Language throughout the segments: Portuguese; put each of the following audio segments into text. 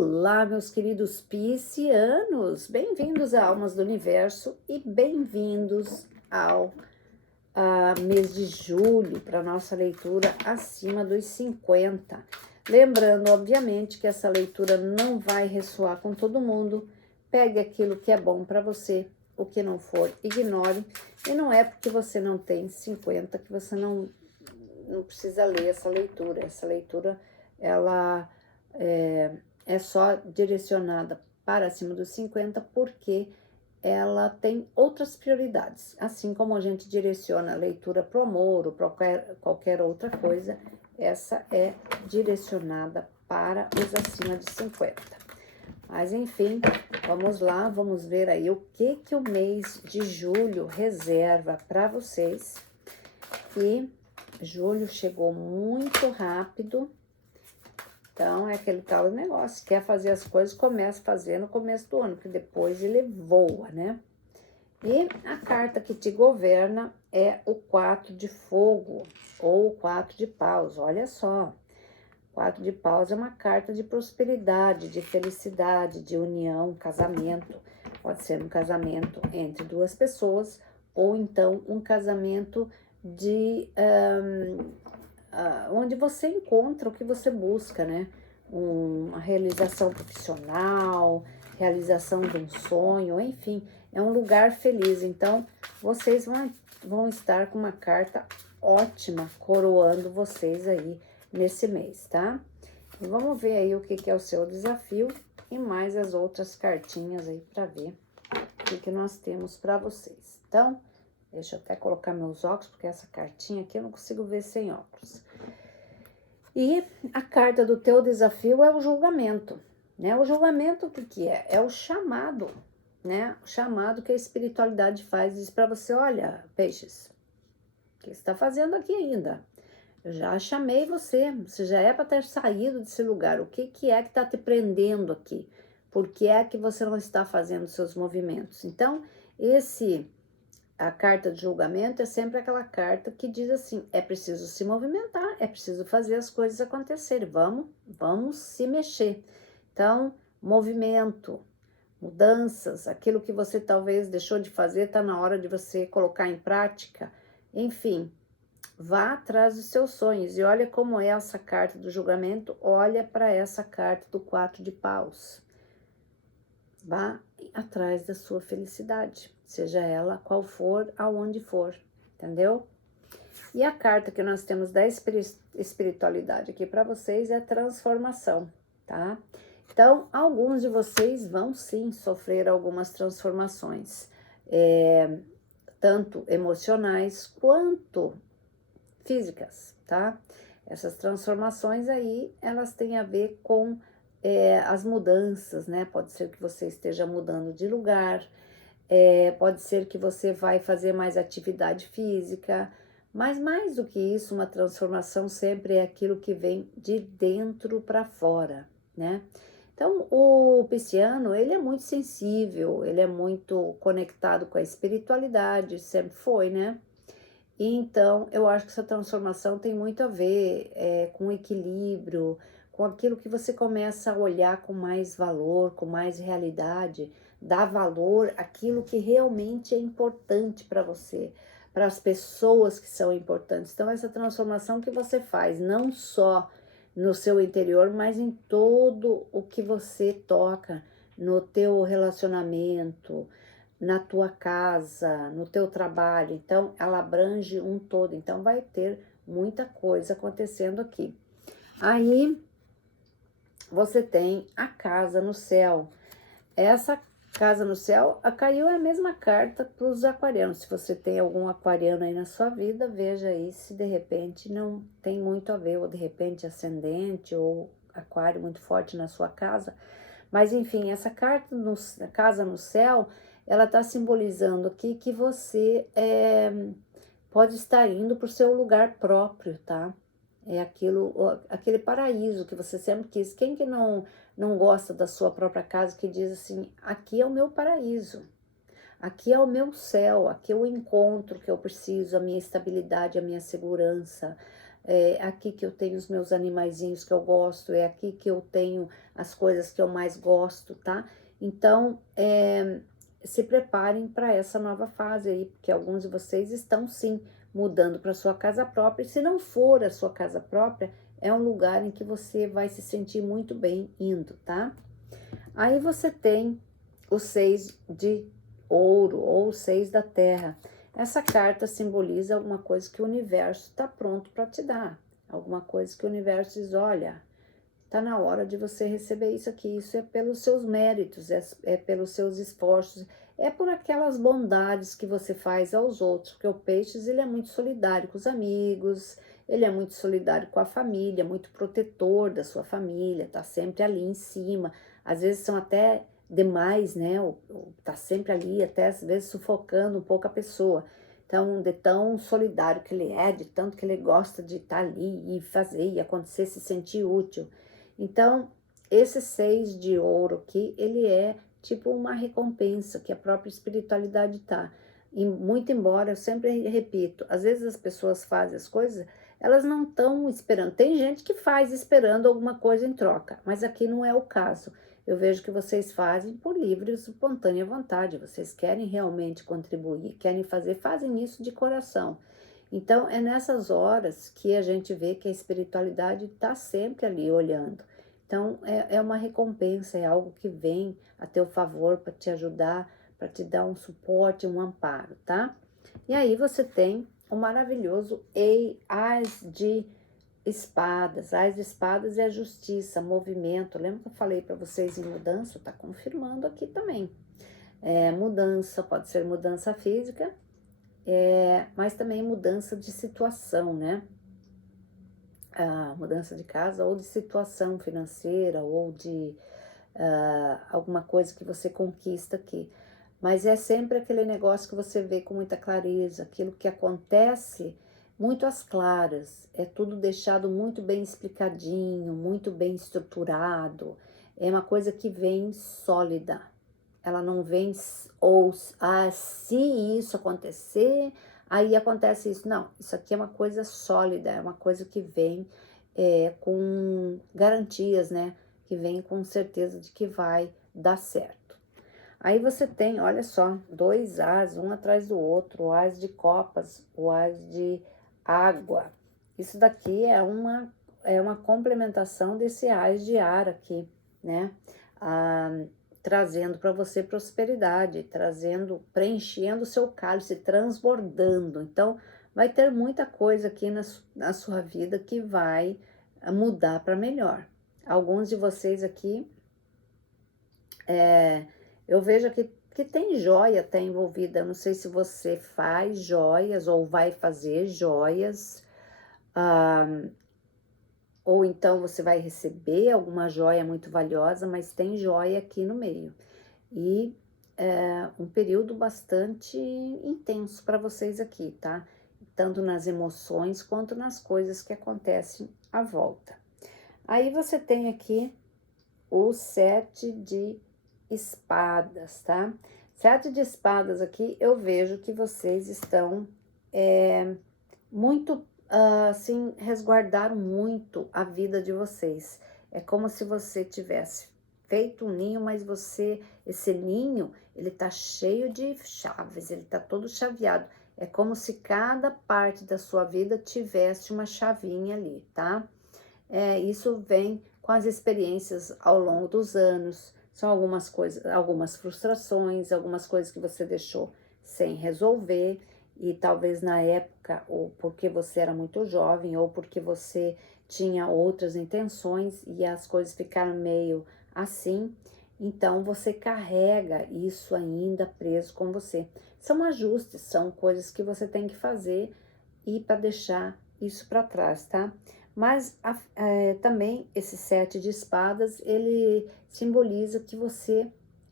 Olá, meus queridos piscianos! Bem-vindos a Almas do Universo e bem-vindos ao mês de julho para nossa leitura acima dos 50. Lembrando, obviamente, que essa leitura não vai ressoar com todo mundo. Pegue aquilo que é bom para você, o que não for, ignore. E não é porque você não tem 50 que você não precisa ler essa leitura. Essa leitura, ela é só direcionada para acima dos 50 porque ela tem outras prioridades. Assim como a gente direciona a leitura para o amor ou para qualquer outra coisa, essa é direcionada para os acima de 50. Mas enfim, vamos lá, vamos ver aí o que o mês de julho reserva para vocês. E julho chegou muito rápido. Então, é aquele tal negócio, quer fazer as coisas, começa a fazer no começo do ano, porque depois ele voa, né? E a carta que te governa é o 4 de fogo, ou o 4 de paus, olha só. 4 de paus é uma carta de prosperidade, de felicidade, de união, casamento. Pode ser um casamento entre duas pessoas, ou então um casamento de... onde você encontra o que você busca, né? Uma realização profissional, realização de um sonho, enfim, é um lugar feliz. Então, vocês vão estar com uma carta ótima coroando vocês aí nesse mês, tá? E vamos ver aí o que é o seu desafio e mais as outras cartinhas aí para ver o que nós temos para vocês. Então, deixa eu até colocar meus óculos, porque essa cartinha aqui eu não consigo ver sem óculos. E a carta do teu desafio é o julgamento, né? O julgamento, o que é? É o chamado, né? O chamado que a espiritualidade faz, diz para você, olha, peixes, o que você está fazendo aqui ainda? Eu já chamei você já é para ter saído desse lugar. O que é que está te prendendo aqui? Por que é que você não está fazendo seus movimentos? Então, a carta de julgamento é sempre aquela carta que diz assim, é preciso se movimentar, é preciso fazer as coisas acontecerem, vamos se mexer. Então, movimento, mudanças, aquilo que você talvez deixou de fazer, está na hora de você colocar em prática, enfim, vá atrás dos seus sonhos. E olha como é essa carta do julgamento, olha para essa carta do 4 de paus. Vá atrás da sua felicidade, seja ela qual for, aonde for, entendeu? E a carta que nós temos da espiritualidade aqui para vocês é transformação, tá? Então, alguns de vocês vão sim sofrer algumas transformações, tanto emocionais quanto físicas, tá? Essas transformações aí, elas têm a ver com as mudanças, né? Pode ser que você esteja mudando de lugar, pode ser que você vai fazer mais atividade física, mas mais do que isso, uma transformação sempre é aquilo que vem de dentro para fora, né? Então, o pisciano, ele é muito sensível, ele é muito conectado com a espiritualidade, sempre foi, né? E então, eu acho que essa transformação tem muito a ver com equilíbrio, com aquilo que você começa a olhar com mais valor, com mais realidade, dar valor àquilo que realmente é importante para você, para as pessoas que são importantes. Então, essa transformação que você faz, não só no seu interior, mas em todo o que você toca, no teu relacionamento, na tua casa, no teu trabalho. Então, ela abrange um todo. Então, vai ter muita coisa acontecendo aqui. Aí, você tem a casa no céu. Essa casa no céu, caiu a mesma carta para os aquarianos. Se você tem algum aquariano aí na sua vida, veja aí se de repente não tem muito a ver, ou de repente ascendente, ou aquário muito forte na sua casa. Mas, enfim, essa carta casa no céu, ela está simbolizando aqui que você pode estar indo para o seu lugar próprio, tá? É aquele paraíso que você sempre quis. Quem que não gosta da sua própria casa, que diz assim, aqui é o meu paraíso, aqui é o meu céu, aqui é o encontro que eu preciso, a minha estabilidade, a minha segurança, é aqui que eu tenho os meus animaizinhos que eu gosto, é aqui que eu tenho as coisas que eu mais gosto, tá? Então, se preparem para essa nova fase aí, porque alguns de vocês estão sim mudando para sua casa própria, e se não for a sua casa própria, é um lugar em que você vai se sentir muito bem indo, tá? Aí você tem o 6 de ouro ou o 6 da terra. Essa carta simboliza alguma coisa que o universo está pronto para te dar. Alguma coisa que o universo diz, olha, está na hora de você receber isso aqui. Isso é pelos seus méritos, é pelos seus esforços, é por aquelas bondades que você faz aos outros. Porque o Peixes, ele é muito solidário com os amigos, ele é muito solidário com a família, muito protetor da sua família, tá sempre ali em cima. Às vezes são até demais, né? Tá sempre ali, até às vezes sufocando um pouco a pessoa. Então, de tão solidário que ele é, de tanto que ele gosta de estar ali e fazer e acontecer, se sentir útil. Então, esse 6 de ouro aqui, ele é tipo uma recompensa que a própria espiritualidade tá. E muito embora, eu sempre repito, às vezes as pessoas fazem as coisas, elas não estão esperando. Tem gente que faz esperando alguma coisa em troca, mas aqui não é o caso. Eu vejo que vocês fazem por livre e espontânea vontade. Vocês querem realmente contribuir, querem fazer, fazem isso de coração. Então, é nessas horas que a gente vê que a espiritualidade está sempre ali olhando. Então, é uma recompensa, é algo que vem a teu favor para te ajudar, para te dar um suporte, um amparo, tá? E aí você tem o maravilhoso As de Espadas. As de Espadas é a justiça, movimento. Lembra que eu falei para vocês em mudança? Tá confirmando aqui também. Mudança, pode ser mudança física, mas também mudança de situação, né? A mudança de casa ou de situação financeira ou de alguma coisa que você conquista aqui. Mas é sempre aquele negócio que você vê com muita clareza, aquilo que acontece muito às claras, é tudo deixado muito bem explicadinho, muito bem estruturado, é uma coisa que vem sólida. Ela não vem ou se isso acontecer, aí acontece isso. Não, isso aqui é uma coisa sólida, é uma coisa que vem com garantias, né? Que vem com certeza de que vai dar certo. Aí você tem, olha só, dois as, um atrás do outro, o as de copas, o as de água. Isso daqui é uma complementação desse as de ar aqui, né? Trazendo para você prosperidade, preenchendo o seu cálice, transbordando. Então, vai ter muita coisa aqui na sua vida que vai mudar para melhor. Alguns de vocês aqui, eu vejo que tem joia até envolvida. Eu não sei se você faz joias ou vai fazer joias, ou então você vai receber alguma joia muito valiosa, mas tem joia aqui no meio. E um período bastante intenso para vocês aqui, tá? Tanto nas emoções quanto nas coisas que acontecem à volta. Aí você tem aqui o 7 de espadas, tá? 7 de espadas aqui, eu vejo que vocês estão muito, assim, resguardaram muito a vida de vocês. É como se você tivesse feito um ninho, mas esse ninho, ele tá cheio de chaves, ele tá todo chaveado. É como se cada parte da sua vida tivesse uma chavinha ali, tá? Isso vem com as experiências ao longo dos anos. São algumas coisas, algumas frustrações, algumas coisas que você deixou sem resolver, e talvez na época, ou porque você era muito jovem, ou porque você tinha outras intenções e as coisas ficaram meio assim, então você carrega isso ainda preso com você. São ajustes, são coisas que você tem que fazer e para deixar isso para trás, tá? Mas também esse 7 de espadas, ele simboliza que você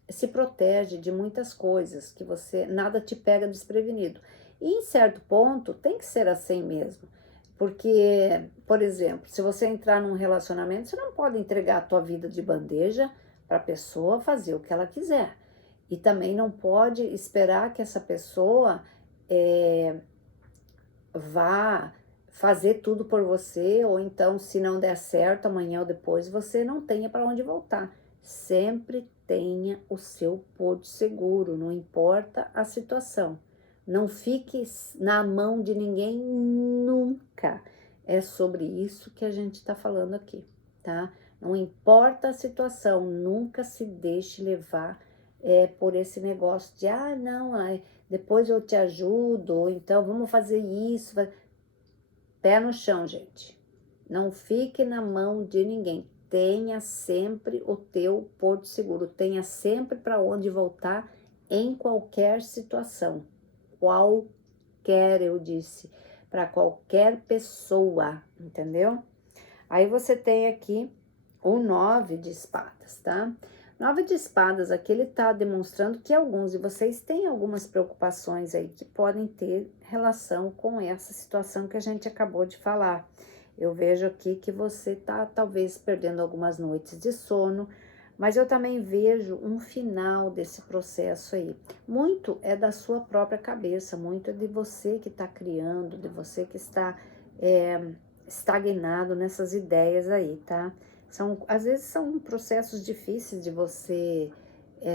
se protege de muitas coisas, que nada te pega desprevenido. E em certo ponto tem que ser assim mesmo. Porque, por exemplo, se você entrar num relacionamento, você não pode entregar a tua vida de bandeja para a pessoa fazer o que ela quiser. E também não pode esperar que essa pessoa vá fazer tudo por você, ou então, se não der certo, amanhã ou depois, você não tenha para onde voltar. Sempre tenha o seu porto seguro, não importa a situação. Não fique na mão de ninguém nunca. É sobre isso que a gente está falando aqui, tá? Não importa a situação, nunca se deixe levar por esse negócio de, não, depois eu te ajudo, ou então vamos fazer isso. Pé no chão, gente. Não fique na mão de ninguém. Tenha sempre o teu porto seguro. Tenha sempre para onde voltar em qualquer situação. Qualquer, eu disse. Para qualquer pessoa, entendeu? Aí você tem aqui o 9 de espadas, tá? 9 de espadas aqui, ele tá demonstrando que alguns de vocês têm algumas preocupações aí que podem ter relação com essa situação que a gente acabou de falar. Eu vejo aqui que você tá talvez perdendo algumas noites de sono, mas eu também vejo um final desse processo aí. Muito é da sua própria cabeça, muito é de você que está criando, de você que está estagnado nessas ideias aí, tá? Às vezes são processos difíceis de você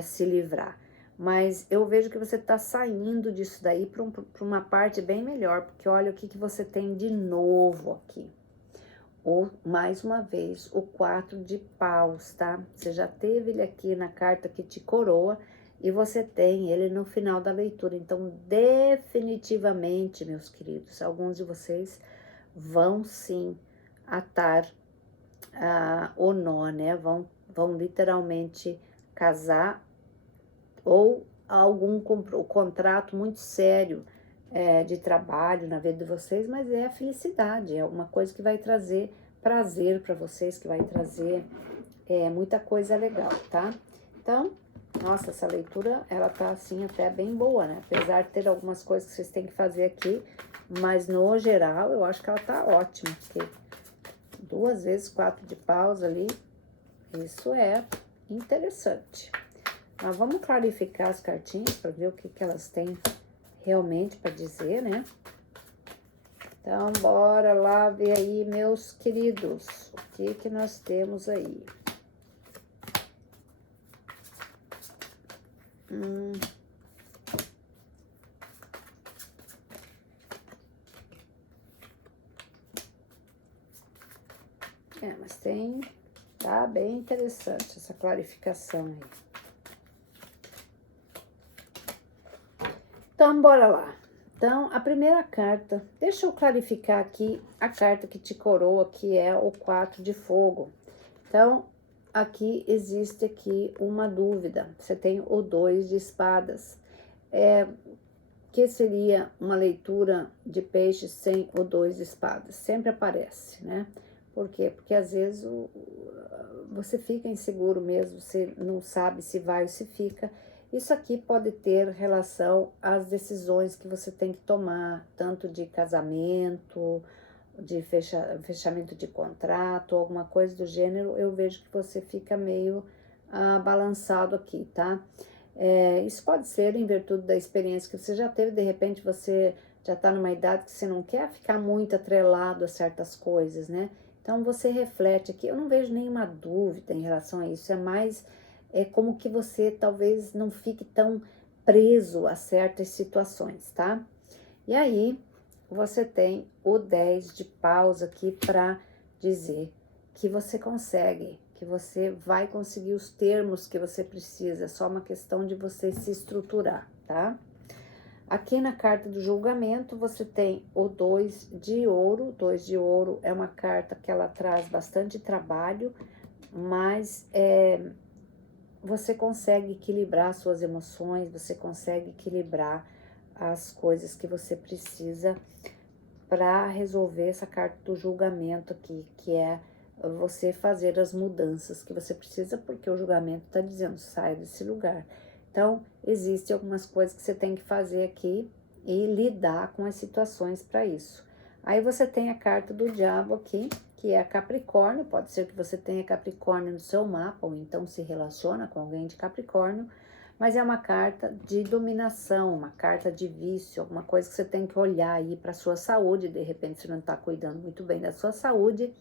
se livrar, mas eu vejo que você está saindo disso daí para uma parte bem melhor, porque olha o que você tem de novo aqui. Mais uma vez, o 4 de paus, tá? Você já teve ele aqui na carta que te coroa e você tem ele no final da leitura. Então, definitivamente, meus queridos, alguns de vocês vão sim atar o nó, né? Vão literalmente casar ou algum contrato muito sério de trabalho na vida de vocês, mas é a felicidade, é uma coisa que vai trazer prazer para vocês, que vai trazer muita coisa legal, tá? Então, nossa, essa leitura, ela tá assim até bem boa, né? Apesar de ter algumas coisas que vocês têm que fazer aqui, mas no geral, eu acho que ela tá ótima, porque 2 vezes 4 de paus ali, isso é interessante. Mas vamos clarificar as cartinhas para ver o que elas têm realmente para dizer, né? Então, bora lá ver aí, meus queridos, o que nós temos aí. Mas tá bem interessante essa clarificação aí. Então, bora lá. Então, a primeira carta, deixa eu clarificar aqui a carta que te coroa, que é o 4 de fogo. Então, aqui existe aqui uma dúvida. Você tem o 2 de espadas. Que seria uma leitura de peixes sem o 2 de espadas? Sempre aparece, né? Por quê? Porque às vezes você fica inseguro mesmo, você não sabe se vai ou se fica. Isso aqui pode ter relação às decisões que você tem que tomar, tanto de casamento, de fechamento de contrato, alguma coisa do gênero. Eu vejo que você fica meio balançado aqui, tá? Isso pode ser em virtude da experiência que você já teve, de repente você já tá numa idade que você não quer ficar muito atrelado a certas coisas, né? Então você reflete aqui, eu não vejo nenhuma dúvida em relação a isso, é mais como que você talvez não fique tão preso a certas situações, tá? E aí, você tem o 10 de paus aqui para dizer que você consegue, que você vai conseguir os termos que você precisa, é só uma questão de você se estruturar, tá? Aqui na carta do julgamento, você tem o 2 de ouro. O 2 de ouro é uma carta que ela traz bastante trabalho, mas você consegue equilibrar suas emoções, você consegue equilibrar as coisas que você precisa para resolver essa carta do julgamento aqui, que é você fazer as mudanças que você precisa, porque o julgamento está dizendo, sai desse lugar. Então, existem algumas coisas que você tem que fazer aqui e lidar com as situações para isso. Aí você tem a carta do diabo aqui, que é Capricórnio, pode ser que você tenha Capricórnio no seu mapa, ou então se relaciona com alguém de Capricórnio. mas é uma carta de dominação, uma carta de vício, alguma coisa que você tem que olhar aí para sua saúde. De repente você não está cuidando muito bem da sua saúde,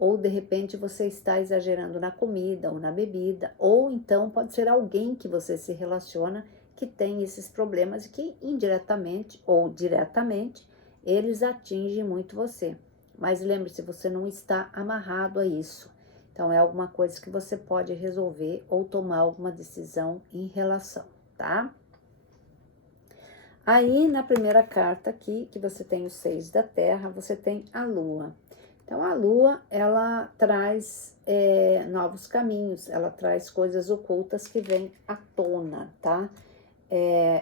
ou de repente você está exagerando na comida ou na bebida, ou então pode ser alguém que você se relaciona que tem esses problemas e que indiretamente ou diretamente eles atingem muito você. Mas lembre-se, você não está amarrado a isso. Então é alguma coisa que você pode resolver ou tomar alguma decisão em relação, tá? Aí na primeira carta aqui, que você tem o 6 da Terra, você tem a Lua. Então a Lua, ela traz novos caminhos, ela traz coisas ocultas que vêm à tona, tá?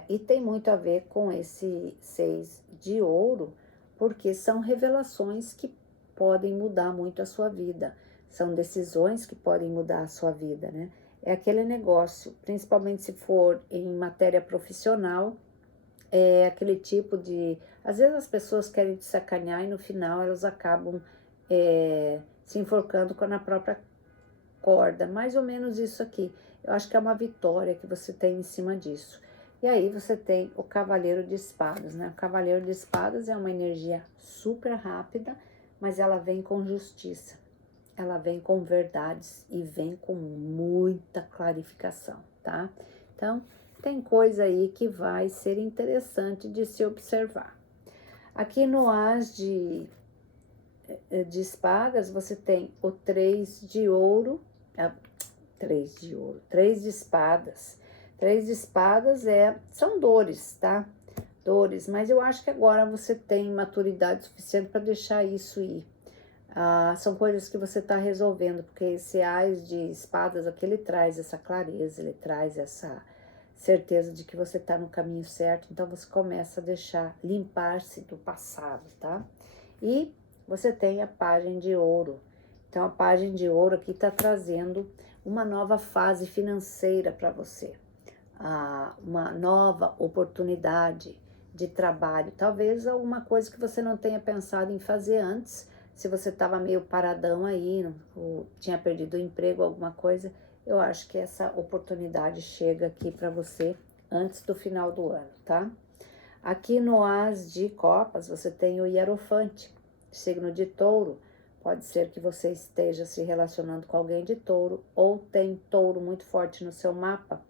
E tem muito a ver com esse 6 de ouro, porque são revelações que podem mudar muito a sua vida, são decisões que podem mudar a sua vida, né? É aquele negócio, principalmente se for em matéria profissional, é aquele tipo de... Às vezes as pessoas querem te sacanear e no final elas acabam se enforcando na própria corda, mais ou menos isso aqui. Eu acho que é uma vitória que você tem em cima disso. E aí você tem o Cavaleiro de Espadas, né? O Cavaleiro de Espadas é uma energia super rápida, mas ela vem com justiça, ela vem com verdades e vem com muita clarificação, tá? Então, tem coisa aí que vai ser interessante de se observar. Aqui no As de espadas, você tem o 3 de ouro, 3 de espadas. 3 de espadas são dores, tá? Dores, mas eu acho que agora você tem maturidade suficiente para deixar isso ir. São coisas que você está resolvendo, porque esse Ás de espadas aqui, ele traz essa clareza, ele traz essa certeza de que você está no caminho certo, então você começa a deixar, limpar-se do passado, tá? E você tem a Pagem de Ouro. Então, a Pagem de Ouro aqui está trazendo uma nova fase financeira para você, uma nova oportunidade de trabalho, talvez alguma coisa que você não tenha pensado em fazer antes, se você estava meio paradão aí, ou tinha perdido o emprego, alguma coisa, eu acho que essa oportunidade chega aqui para você antes do final do ano, tá? Aqui no As de Copas, você tem o Hierofante, signo de Touro. Pode ser que você esteja se relacionando com alguém de Touro, ou tem Touro muito forte no seu mapa.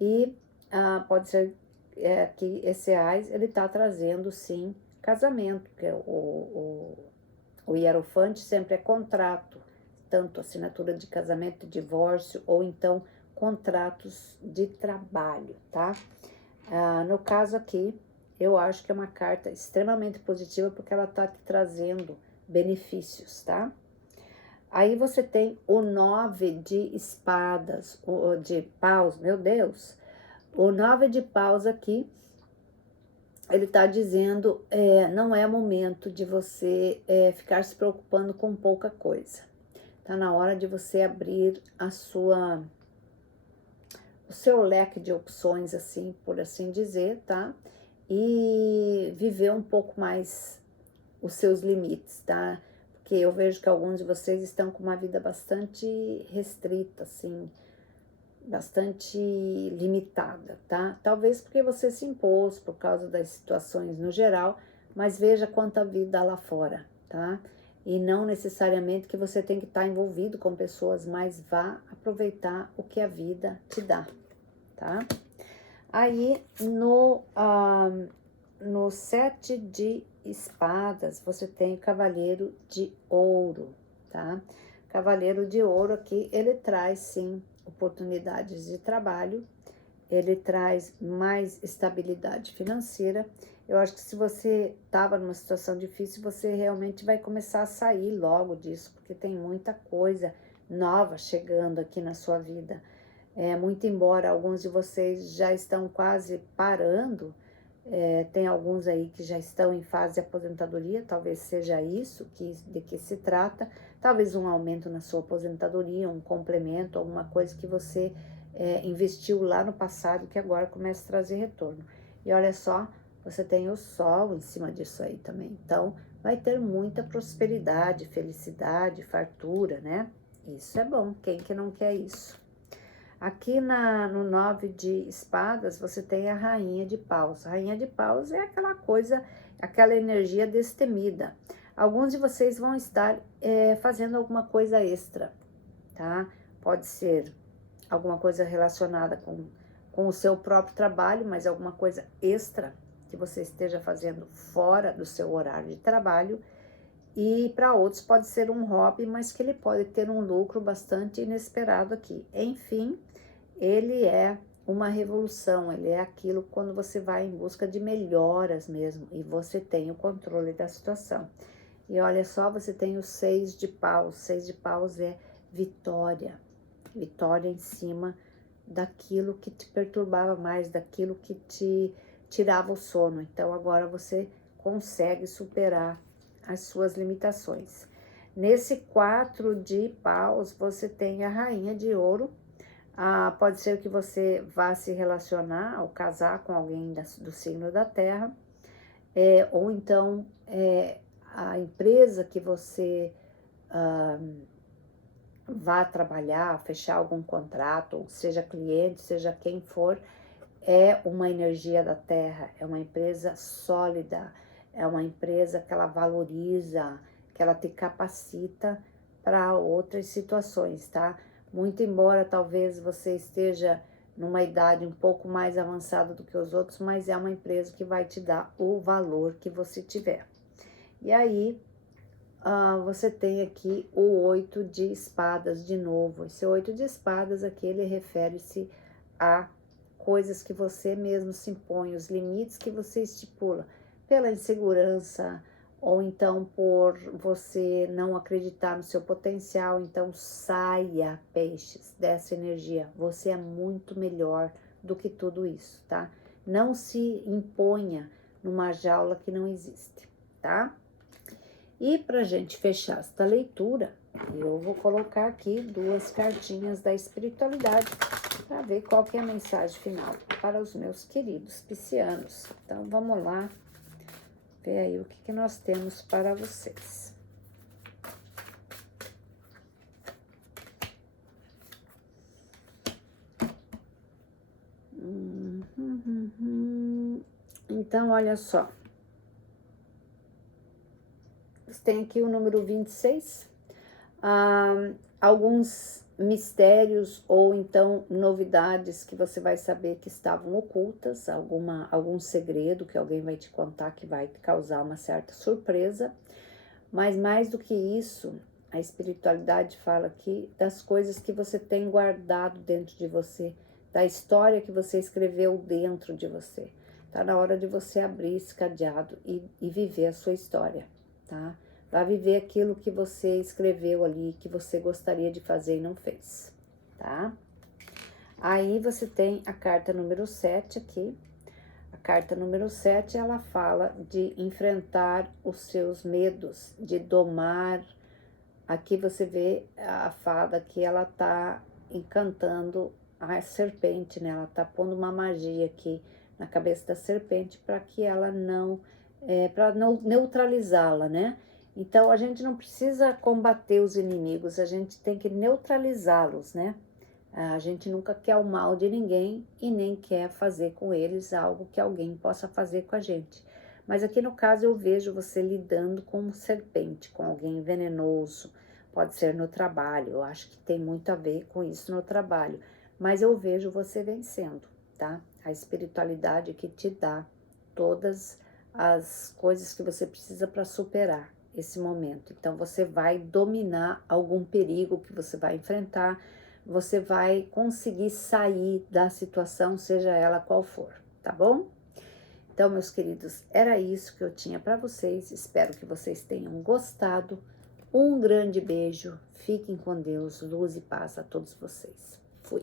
E pode ser que esse Ás, ele está trazendo, sim, casamento, porque o Hierofante sempre é contrato, tanto assinatura de casamento, divórcio, ou então contratos de trabalho, tá? No caso aqui, eu acho que é uma carta extremamente positiva, porque ela está te trazendo benefícios, tá? Aí você tem o 9 de espadas, de paus, meu Deus. O 9 de paus aqui, ele está dizendo, não é momento de você ficar se preocupando com pouca coisa. Tá na hora de você abrir o seu leque de opções, assim, por assim dizer, tá? E viver um pouco mais os seus limites, tá? Porque eu vejo que alguns de vocês estão com uma vida bastante restrita, assim, bastante limitada, tá? Talvez porque você se impôs por causa das situações no geral, mas veja quanta vida lá fora, tá? E não necessariamente que você tem que estar envolvido com pessoas, mas vá aproveitar o que a vida te dá, tá? Aí, no 7 de espadas, você tem o Cavaleiro de Ouro, tá? Cavaleiro de Ouro aqui, ele traz, sim, oportunidades de trabalho, ele traz mais estabilidade financeira. Eu acho que se você estava numa situação difícil, você realmente vai começar a sair logo disso, porque tem muita coisa nova chegando aqui na sua vida. Muito embora alguns de vocês já estão quase parando, tem alguns aí que já estão em fase de aposentadoria, talvez seja isso de que se trata, talvez um aumento na sua aposentadoria, um complemento, alguma coisa que você investiu lá no passado que agora começa a trazer retorno. E olha só, você tem o Sol em cima disso aí também, então vai ter muita prosperidade, felicidade, fartura, né? Isso é bom, quem que não quer isso? Aqui no 9 de espadas, você tem a rainha de paus. A rainha de paus é aquela coisa, aquela energia destemida. Alguns de vocês vão estar fazendo alguma coisa extra, tá? Pode ser alguma coisa relacionada com o seu próprio trabalho, mas alguma coisa extra que você esteja fazendo fora do seu horário de trabalho. E para outros pode ser um hobby, mas que ele pode ter um lucro bastante inesperado aqui. Enfim, ele é uma revolução, ele é aquilo quando você vai em busca de melhoras mesmo, e você tem o controle da situação. E olha só, você tem o 6 de paus. 6 de paus é vitória. Vitória em cima daquilo que te perturbava mais, daquilo que te tirava o sono. Então agora você consegue superar as suas limitações. Nesse 4 de paus, você tem a rainha de ouro. Pode ser que você vá se relacionar ou casar com alguém do signo da terra, ou então a empresa que você vá trabalhar, fechar algum contrato, seja cliente, seja quem for, é uma energia da terra, é uma empresa sólida, é uma empresa que ela valoriza, que ela te capacita para outras situações, tá? Muito embora talvez você esteja numa idade um pouco mais avançada do que os outros, mas é uma empresa que vai te dar o valor que você tiver. E aí, você tem aqui o 8 de espadas de novo. Esse 8 de espadas aqui, ele refere-se a coisas que você mesmo se impõe, os limites que você estipula, pela insegurança, ou então por você não acreditar no seu potencial. Então saia, peixes, dessa energia. Você é muito melhor do que tudo isso, tá? Não se imponha numa jaula que não existe, tá? E para gente fechar esta leitura, eu vou colocar aqui 2 cartinhas da espiritualidade para ver qual que é a mensagem final para os meus queridos piscianos. Então vamos lá ver aí o que nós temos para vocês. Então olha só. Tem aqui o número 26, alguns mistérios ou então novidades que você vai saber que estavam ocultas, algum segredo que alguém vai te contar que vai causar uma certa surpresa, mas mais do que isso, a espiritualidade fala aqui das coisas que você tem guardado dentro de você, da história que você escreveu dentro de você. Tá na hora de você abrir esse cadeado e viver a sua história, tá? Vai viver aquilo que você escreveu ali, que você gostaria de fazer e não fez, tá? Aí você tem a carta número 7 aqui. A carta número 7, ela fala de enfrentar os seus medos, de domar. Aqui você vê a fada que ela tá encantando a serpente, né? Ela tá pondo uma magia aqui na cabeça da serpente para que ela não, para não neutralizá-la, né? Então, a gente não precisa combater os inimigos, a gente tem que neutralizá-los, né? A gente nunca quer o mal de ninguém e nem quer fazer com eles algo que alguém possa fazer com a gente. Mas aqui no caso eu vejo você lidando com um serpente, com alguém venenoso, pode ser no trabalho, eu acho que tem muito a ver com isso no trabalho. Mas eu vejo você vencendo, tá? A espiritualidade que te dá todas as coisas que você precisa para superar esse momento. Então você vai dominar algum perigo que você vai enfrentar, você vai conseguir sair da situação, seja ela qual for, tá bom? Então, meus queridos, era isso que eu tinha para vocês. Espero que vocês tenham gostado. Um grande beijo. Fiquem com Deus, luz e paz a todos vocês. Fui.